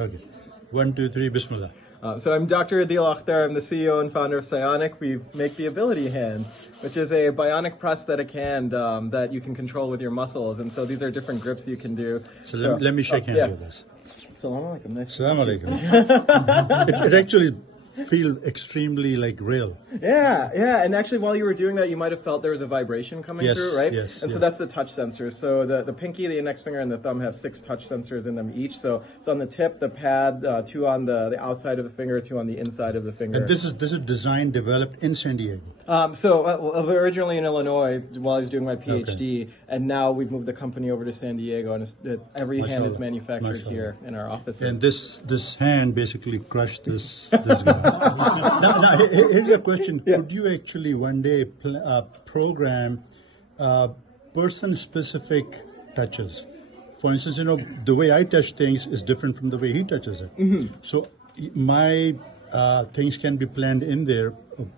Okay. 1, 2, 3, Bismillah. So I'm Dr. Adil Akhtar. I'm the CEO and founder of Psionic. We make the Ability Hand, which is a bionic prosthetic hand that you can control with your muscles. And so these are different grips you can do. So let me shake hands with this. Assalamu alaikum. Nice Assalamu to meet alaikum. It actually feels extremely like real. Yeah. And actually, while you were doing that, you might have felt there was a vibration coming through, right? Yes. And so that's the touch sensors. So the pinky, the index finger, and the thumb have 6 touch sensors in them each. So it's on the tip, the pad, 2 on the outside of the finger, 2 on the inside of the finger. And this is designed, developed in San Diego. Originally in Illinois while I was doing my PhD, and now we've moved the company over to San Diego, and every hand is manufactured here in our offices. And this hand basically crushed this guy. now, here's a question. Yeah. Could you actually one day program person-specific touches? For instance, the way I touch things is different from the way he touches it. Mm-hmm. So my things can be planned in there,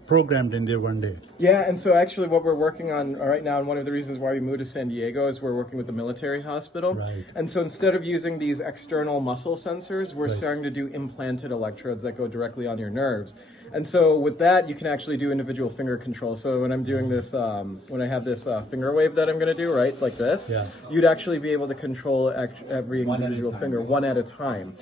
programmed in there one day. Yeah, and so actually what we're working on right now, and one of the reasons why we moved to San Diego, is we're working with the military hospital. Right. And so instead of using these external muscle sensors, we're starting to do implanted electrodes that go directly on your nerves. And so with that, you can actually do individual finger control. So when I'm doing this, when I have this finger wave that I'm going to do, right, like this, you'd actually be able to control every individual finger one at a time.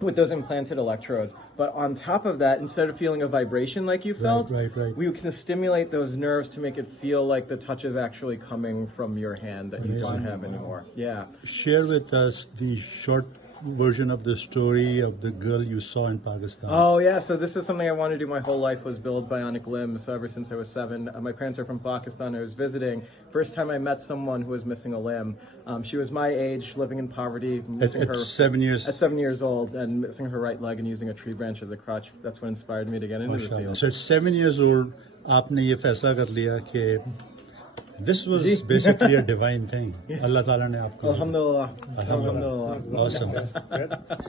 With those implanted electrodes. But on top of that, instead of feeling a vibration like you felt, we can stimulate those nerves to make it feel like the touch is actually coming from your hand that you don't have anymore. Yeah. Share with us the short version of the story of the girl you saw in Pakistan. Oh yeah, so this is something I wanted to do my whole life, was build bionic limbs. So ever since I was 7, my parents are from Pakistan. I was visiting. First time I met someone who was missing a limb. She was my age, living in poverty, missing at 7 years. At 7 years old, and missing her right leg and using a tree branch as a crutch. That's what inspired me to get into the field. So at 7 years old, आपने ये फैसला कर लिया कि this was basically a divine thing. Allah Ta'ala ने आपको. Alhamdulillah. Awesome.